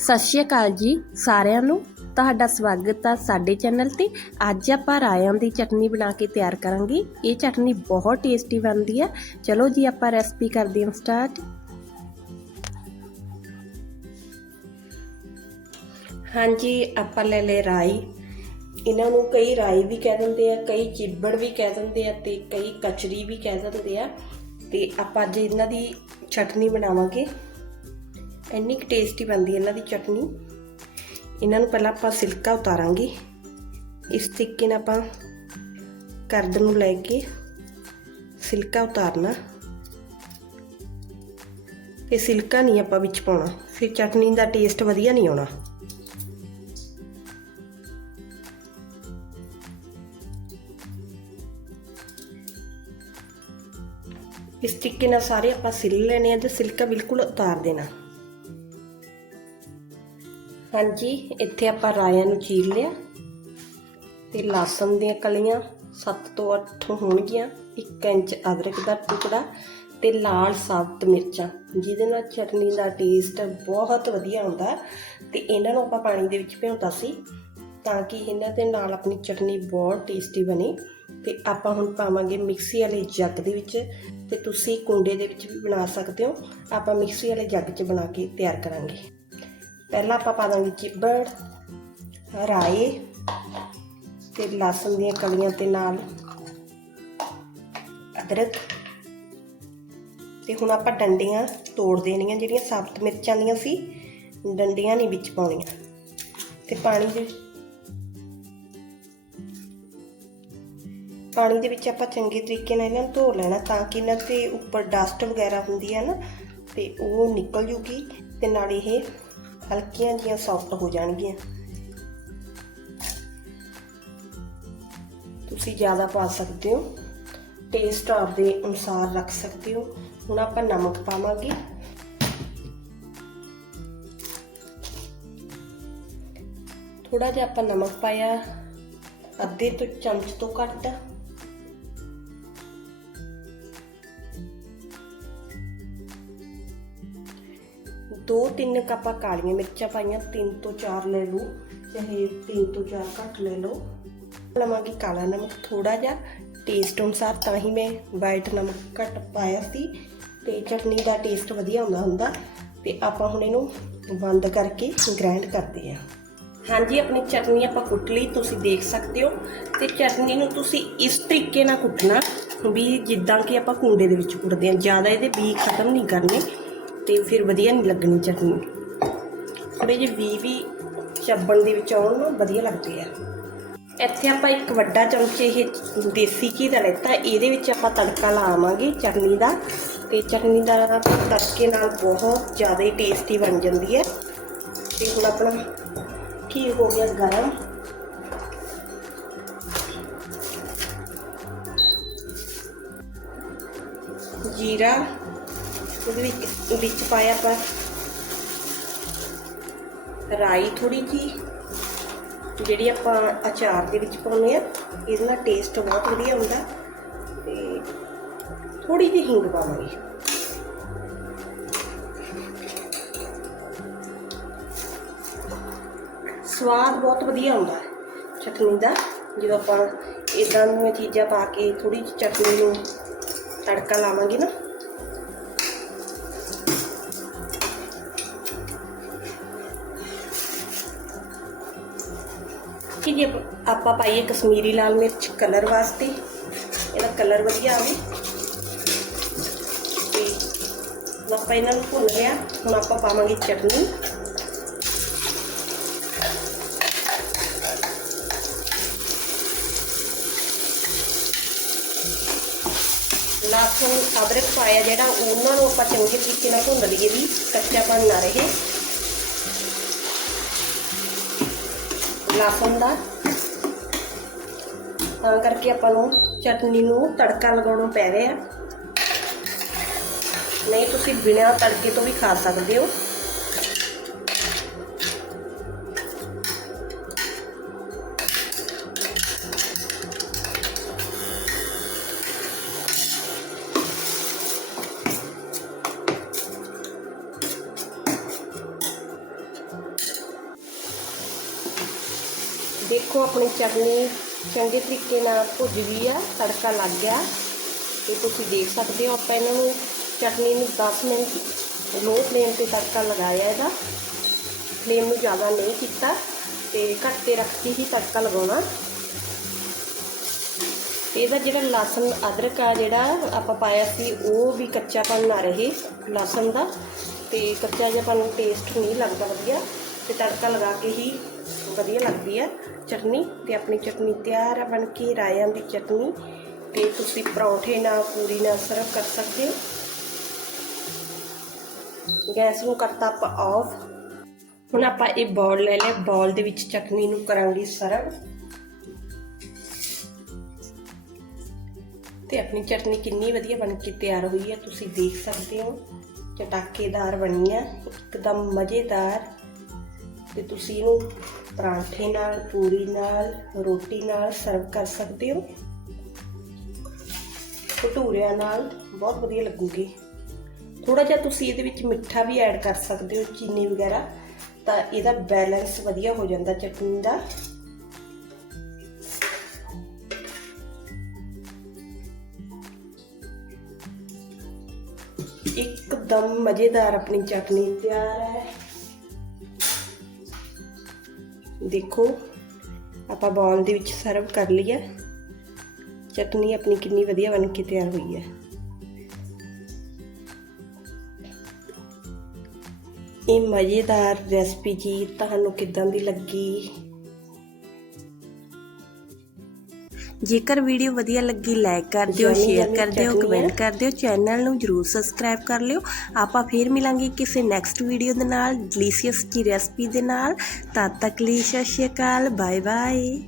ਸਤਿ ਸ਼੍ਰੀ ਅਕਾਲ ਜੀ ਸਾਰਿਆਂ ਨੂੰ। ਤੁਹਾਡਾ ਸਵਾਗਤ ਹੈ ਸਾਡੇ ਚੈਨਲ ਤੇ। ਅੱਜ ਆਪਾਂ ਰਾਇਆਂ ਦੀ ਚਟਨੀ ਬਣਾ ਕੇ ਤਿਆਰ ਕਰਾਂਗੇ। ਇਹ ਚਟਨੀ ਬਹੁਤ ਟੇਸਟੀ ਬਣਦੀ ਹੈ ਚਲੋ ਜੀ, ਆਪਾਂ ਰੈਸਪੀ ਕਰਦੇ ਹਾਂ ਸਟਾਰਟ। ਹਾਂਜੀ, ਆਪਾਂ ਲੈ ਲੈ ਰਾਈ। ਇਹਨਾਂ ਨੂੰ ਕਈ ਰਾਈ ਵੀ ਕਹਿ ਦਿੰਦੇ ਆ, ਕਈ ਚਿੱਬੜ ਵੀ ਕਹਿ ਦਿੰਦੇ ਆ ਤੇ ਕਈ ਕਚਰੀ ਵੀ ਕਹਿ ਦਿੰਦੇ ਆ। ਤੇ ਆਪਾਂ ਅੱਜ ਇਹਨਾਂ ਦੀ ਚਟਨੀ ਬਣਾਵਾਂਗੇ। ਇੰਨੀ ਕੁ ਟੇਸਟੀ ਬਣਦੀ ਹੈ ਇਹਨਾਂ ਦੀ ਚਟਨੀ। ਇਹਨਾਂ ਨੂੰ ਪਹਿਲਾਂ ਆਪਾਂ ਸਿਲਕਾ ਉਤਾਰਾਂਗੇ। ਇਸ ਤਰੀਕੇ ਨਾਲ ਆਪਾਂ ਕਰਦ ਨੂੰ ਲੈ ਕੇ ਸਿਲਕਾ ਉਤਾਰਨਾ। ਤੇ ਸਿਲਕਾ ਨਹੀਂ ਆਪਾਂ ਵਿੱਚ ਪਾਉਣਾ। ਫਿਰ ਚਟਨੀ ਦਾ ਟੇਸਟ ਵਧੀਆ ਨਹੀਂ ਆਉਣਾ। ਇਸ ਤਰੀਕੇ ਨਾਲ ਸਾਰੇ ਆਪਾਂ ਸਿਲ ਲੈਣੇ ਆ ਤੇ ਸਿਲਕਾ ਬਿਲਕੁਲ ਉਤਾਰ ਦੇਣਾ। ਹਾਂਜੀ, ਇੱਥੇ ਆਪਾਂ ਰਾਇਆਂ ਨੂੰ ਚੀਰ ਲਿਆ ਤੇ ਲਸਣ ਦੀਆਂ ਕਲੀਆਂ 7 ਤੋਂ 8 ਹੋਣਗੀਆਂ 1 ਇੰਚ ਅਦਰਕ ਦਾ ਟੁਕੜਾ ਤੇ ਲਾਲ ਸਾਬਤ ਮਿਰਚਾਂ। ਜਿਹਦੇ ਨਾਲ ਚਟਨੀ ਦਾ ਟੇਸਟ ਬਹੁਤ ਵਧੀਆ ਆਉਂਦਾ ਤੇ ਇਹਨਾਂ ਨੂੰ ਆਪਾਂ ਪਾਣੀ ਦੇ ਵਿੱਚ ਭਿਉਂਤਾ ਸੀ ਤਾਂ ਕਿ ਇਹਨਾਂ ਦੇ ਨਾਲ ਆਪਣੀ ਚਟਨੀ ਬਹੁਤ ਟੇਸਟੀ ਬਣੇ ਤੇ ਆਪਾਂ ਹੁਣ ਪਾਵਾਂਗੇ ਮਿਕਸੀ ਵਾਲੇ ਜੱਗ ਦੇ ਵਿੱਚ ਤੇ ਤੁਸੀਂ ਕੁੰਡੇ ਦੇ ਵਿੱਚ ਵੀ ਬਣਾ ਸਕਦੇ ਹੋ। ਆਪਾਂ ਮਿਕਸੀ ਵਾਲੇ ਜੱਗ 'ਚ ਬਣਾ ਕੇ ਤਿਆਰ ਕਰਾਂਗੇ। ਪਹਿਲਾਂ ਆਪਾਂ ਪਾ ਦਾਂਗੇ ਚਿੱਬੜ ਰਾਈ ਤੇ ਲਸਣ ਦੀਆਂ ਕਲੀਆਂ ਤੇ ਨਾਲ ਅਦਰਕ। ਤੇ ਹੁਣ ਆਪਾਂ ਡੰਡੀਆਂ ਤੋੜ ਦੇਣੀਆਂ, ਜਿਹੜੀਆਂ ਸਾਬਤ ਮਿਰਚਾਂ ਦੀਆਂ ਸੀ, ਡੰਡੀਆਂ ਨਹੀਂ ਵਿੱਚ ਪਾਉਣੀਆਂ। ਤੇ ਪਾਣੀ ਦੇ ਪਾਣੀ ਦੇ ਵਿੱਚ ਆਪਾਂ ਚੰਗੇ ਤਰੀਕੇ ਨਾਲ ਇਹਨਾਂ ਨੂੰ ਧੋ ਲੈਣਾ, ਤਾਂ ਕਿ ਇਹਨਾਂ ਤੇ ਉੱਪਰ ਡਸਟ ਵਗੈਰਾ ਹੁੰਦੀ ਹੈ ਨਾ, ਤੇ ਉਹ ਨਿਕਲ ਜੂਗੀ, ਤੇ ਨਾਲ ਇਹ ਹਲਕੀਆਂ ਜੀਆਂ ਸੌਫਟ ਹੋ ਜਾਣਗੀਆਂ। ਤੁਸੀਂ ਜ਼ਿਆਦਾ ਪਾ ਸਕਦੇ ਹੋ। ਟੇਸਟ ਆਪਦੇ ਅਨੁਸਾਰ ਰੱਖ ਸਕਦੇ ਹੋ। ਹੁਣ ਆਪਾਂ ਨਮਕ ਪਾਵਾਂਗੇ। ਥੋੜਾ ਜਿਹਾ ਆਪਾਂ ਨਮਕ ਪਾਇਆ। ਅੱਧੇ ਤੋਂ ਚਮਚ ਤੋਂ ਘੱਟ। ਦੋ ਤਿੰਨ ਕੱਪਾਂ ਕਾਲੀਆਂ ਮਿਰਚਾਂ ਪਾਈਆਂ, ਤਿੰਨ ਤੋਂ ਚਾਰ ਲੈ ਲਓ, ਚਾਹੇ ਤਿੰਨ ਤੋਂ ਚਾਰ ਘੱਟ ਲੈ ਲਓ। ਲਵਾਂਗੀ ਕਾਲਾ ਨਮਕ ਥੋੜਾ ਜਿਹਾ ਟੇਸਟ ਅਨੁਸਾਰ ਤਾਂ ਹੀ ਮੈਂ ਵਾਈਟ ਨਮਕ ਘੱਟ ਪਾਇਆ ਸੀ ਤੇ ਚਟਨੀ ਦਾ ਟੇਸਟ ਵਧੀਆ ਹੁੰਦਾ ਹੁੰਦਾ ਤੇ ਆਪਾਂ ਹੁਣ ਇਹਨੂੰ ਬੰਦ ਕਰਕੇ ਗ੍ਰਾਈਂਡ ਕਰਦੇ ਹਾਂ। ਹਾਂਜੀ, ਆਪਣੀ ਚਟਨੀ ਆਪਾਂ ਕੁੱਟ ਲਈ, ਤੁਸੀਂ ਦੇਖ ਸਕਦੇ ਹੋ। ਤੇ ਚਟਨੀ ਨੂੰ ਤੁਸੀਂ ਇਸ ਤਰੀਕੇ ਨਾਲ ਕੁੱਟਣਾ ਵੀ ਜਿੱਦਾਂ ਕਿ ਆਪਾਂ ਕੁੰਡੇ ਦੇ ਵਿੱਚ ਕੁੱਟਦੇ ਹਾਂ, ਜ਼ਿਆਦਾ ਇਹਦੇ ਬੀ ਖਤਮ ਨਹੀਂ ਕਰਨੇ। ਤੇ ਫਿਰ ਵਧੀਆ ਨਹੀਂ ਲੱਗਣੀ ਚਟਨੀ। ਥੋੜੇ ਜਿਹੇ ਬੀ ਵੀ ਚੱਬਣ ਦੇ ਵਿੱਚ ਆਉਣ ਨਾ ਵਧੀਆ ਲੱਗਦੇ ਆ। ਇੱਥੇ ਆਪਾਂ ਇੱਕ ਵੱਡਾ ਚਮਚ ਇਹ ਦੇਸੀ ਘੀ ਦਾ ਲੈਤਾ, ਇਹਦੇ ਵਿੱਚ ਆਪਾਂ ਤੜਕਾ ਲਾਵਾਂਗੇ ਚਟਨੀ ਦਾ ਤੇ ਚਟਨੀ ਦਾ ਤੜਕੇ ਨਾਲ ਬਹੁਤ ਜ਼ਿਆਦਾ ਹੀ ਟੇਸਟੀ ਬਣ ਜਾਂਦੀ ਹੈ। ਤੇ ਹੁਣ ਆਪਣਾ ਘੀ ਹੋ ਗਿਆ ਗਰਮ। ਜੀਰਾ ਉਹਦੇ ਵਿੱਚ ਵਿੱਚ ਪਾਇਆ ਆਪਾਂ ਰਾਈ ਥੋੜੀ ਜੀ ਜਿਹੜੀ ਆਪਾਂ ਅਚਾਰ ਦੇ ਵਿੱਚ ਪਾਉਂਦੇ ਆ ਇਹਦੇ ਨਾਲ ਟੇਸਟ ਬਹੁਤ ਵਧੀਆ ਹੁੰਦਾ ਤੇ ਥੋੜੀ ਜਿਹੀ ਹਿੰਗ ਪਾਵਾਂਗੇ। ਸਵਾਦ ਬਹੁਤ ਵਧੀਆ ਆਉਂਦਾ ਚਟਨੀ ਦਾ, ਜਦੋਂ ਆਪਾਂ ਇਦਾਂ ਦੀਆਂ ਚੀਜ਼ਾਂ ਪਾ ਕੇ ਥੋੜੀ ਜਿਹੀ ਚਟਨੀ ਨੂੰ ਤੜਕਾ ਲਾਵਾਂਗੇ ਨਾ ਕਿ ਜੇ ਆਪਾਂ ਪਾਈਏ ਕਸ਼ਮੀਰੀ ਲਾਲ ਮਿਰਚ ਕਲਰ ਵਾਸਤੇ, ਇਹਦਾ ਕਲਰ ਵਧੀਆ ਆਵੇ। ਤੇ ਹੁਣ ਆਪਾਂ ਇਹਨਾਂ ਨੂੰ ਭੁੰਨ ਲਿਆ, ਹੁਣ ਆਪਾਂ ਪਾਵਾਂਗੇ ਚਟਨੀ। ਲਸਣ ਅਦਰਕ ਪਾਇਆ ਜਿਹੜਾ, ਉਹਨਾਂ ਨੂੰ ਆਪਾਂ ਚੰਗੇ ਤਰੀਕੇ ਨਾਲ ਭੁੰਨ ਲਈਏ ਵੀ ਕੱਚਾਪਣ ਨਾ ਰਹੇ। ਲਸਣ ਦਾ। ਤਾਂ ਕਰਕੇ ਆਪਾਂ ਨੂੰ ਚਟਨੀ ਨੂੰ ਤੜਕਾ ਲਗਾਉਣਾ ਪੈ ਰਿਹਾ। ਨਹੀਂ, ਤੁਸੀਂ ਬਿਨਾਂ ਤੜਕੇ ਤੋਂ ਵੀ ਖਾ ਸਕਦੇ ਹੋ। ਦੇਖੋ ਆਪਣੀ ਚਟਨੀ ਚੰਗੇ ਤਰੀਕੇ ਨਾਲ ਭੁੱਜ ਗਈ ਆ, ਤੜਕਾ ਲੱਗ ਗਿਆ। ਤੇ ਤੁਸੀਂ ਦੇਖ ਸਕਦੇ ਹੋ ਆਪਾਂ ਇਹਨਾਂ ਨੂੰ ਚਟਨੀ ਨੂੰ 10 ਮਿੰਟ ਲੋ ਫਲੇਮ ਤੇ ਤੜਕਾ ਲਗਾਇਆ ਇਹਦਾ। ਫਲੇਮ ਨੂੰ ਜ਼ਿਆਦਾ ਨਹੀਂ ਕੀਤਾ ਤੇ ਘੱਟ ਤੇ ਰੱਖ ਕੇ ਹੀ ਤੜਕਾ ਲਗਾਉਣਾ। ਇਹਦਾ ਜਿਹੜਾ ਲਸਣ ਅਦਰਕ ਆ ਜਿਹੜਾ ਆਪਾਂ ਪਾਇਆ ਸੀ, ਉਹ ਵੀ ਕੱਚਾਪਨ ਨਾ ਰਹੇ ਲਸਣ ਦਾ। ਤੇ ਕੱਚਾ ਜਿਹਾ ਨੂੰ ਟੇਸਟ ਨਹੀਂ ਲੱਗਦਾ ਵਧੀਆ। ਤੇ ਤੜਕਾ ਲਗਾ ਕੇ ਹੀ ਵਧੀਆ ਲੱਗਦੀ ਹੈ ਚਟਨੀ ਤੇ ਆਪਣੀ ਚਟਨੀ ਤਿਆਰ ਆ, ਬਣ ਕੇ ਰਾਇਆਂ ਦੀ ਚਟਨੀ ਤੇ ਤੁਸੀਂ ਪਰੌਂਠੇ ਨਾਲ ਪੂਰੀ ਨਾਲ ਸਰਵ ਕਰ ਸਕਦੇ ਹੋ। ਗੈਸ ਨੂੰ ਕਰਤਾ ਆਪਾਂ ਆਫ ਹੁਣ ਆਪਾਂ ਇਹ ਬੌਲ ਲੈ ਲਿਆ ਬੌਲ ਦੇ ਵਿੱਚ ਚਟਨੀ ਨੂੰ ਕਰਾਂਗੇ ਸਰਵ ਤੇ ਆਪਣੀ ਚਟਨੀ ਕਿੰਨੀ ਵਧੀਆ ਬਣ ਕੇ ਤਿਆਰ ਹੋਈ ਹੈ ਤੁਸੀਂ ਦੇਖ ਸਕਦੇ ਹੋ। ਚਟਾਕੇਦਾਰ ਬਣੀ ਹੈ ਇੱਕਦਮ ਮਜ਼ੇਦਾਰ। ਤੇ ਤੁਸੀਂ ਇਹਨੂੰ ਪਰਾਂਠੇ ਨਾਲ, ਪੂਰੀ ਨਾਲ, ਰੋਟੀ ਨਾਲ ਸਰਵ ਕਰ ਸਕਦੇ ਹੋ। ਭਟੂਰਿਆਂ ਨਾਲ ਬਹੁਤ ਵਧੀਆ ਲੱਗੂਗੀ। ਥੋੜਾ ਜਿਹਾ ਤੁਸੀਂ ਇਹਦੇ ਵਿੱਚ ਮਿੱਠਾ ਵੀ ਐਡ ਕਰ ਸਕਦੇ ਹੋ, ਚੀਨੀ ਵਗੈਰਾ, ਤਾਂ ਇਹਦਾ ਬੈਲੈਂਸ ਵਧੀਆ ਹੋ ਜਾਂਦਾ ਚਟਨੀ ਦਾ। ਇੱਕਦਮ ਮਜ਼ੇਦਾਰ ਆਪਣੀ ਚਟਨੀ ਤਿਆਰ ਹੈ। ਦੇਖੋ, ਆਪਾਂ ਬਾਉਲ ਦੇ ਵਿੱਚ ਸਰਵ ਕਰ ਲਈ ਹੈ ਚਟਨੀ ਆਪਣੀ ਕਿੰਨੀ ਵਧੀਆ ਬਣ ਕੇ ਤਿਆਰ ਹੋਈ ਹੈ। ਇਹ ਮਜ਼ੇਦਾਰ ਰੈਸਪੀ ਜੀ, ਤੁਹਾਨੂੰ ਕਿਦਾਂ ਦੀ ਲੱਗੀ? ਜੇਕਰ ਵੀਡੀਓ ਵਧੀਆ ਲੱਗੀ ਲਾਈਕ ਕਰ ਦਿਓ ਸ਼ੇਅਰ ਕਰ ਦਿਓ ਕਮੈਂਟ। ਕਰ ਦਿਓ ਚੈਨਲ ਨੂੰ ਜਰੂਰ ਸਬਸਕ੍ਰਾਈਬ ਕਰ ਲਿਓ। ਆਪਾਂ ਫੇਰ ਮਿਲਾਂਗੇ ਕਿਸੇ ਨੈਕਸਟ ਵੀਡੀਓ ਦੇ ਨਾਲ ਡਿਲੀਸ਼ੀਅਸ ਜੀ ਰੈਸਪੀ ਦੇ ਨਾਲ। ਤਦ ਤੱਕ ਲਈ ਸਤਿ ਸ਼੍ਰੀ ਅਕਾਲ ਬਾਏ ਬਾਏ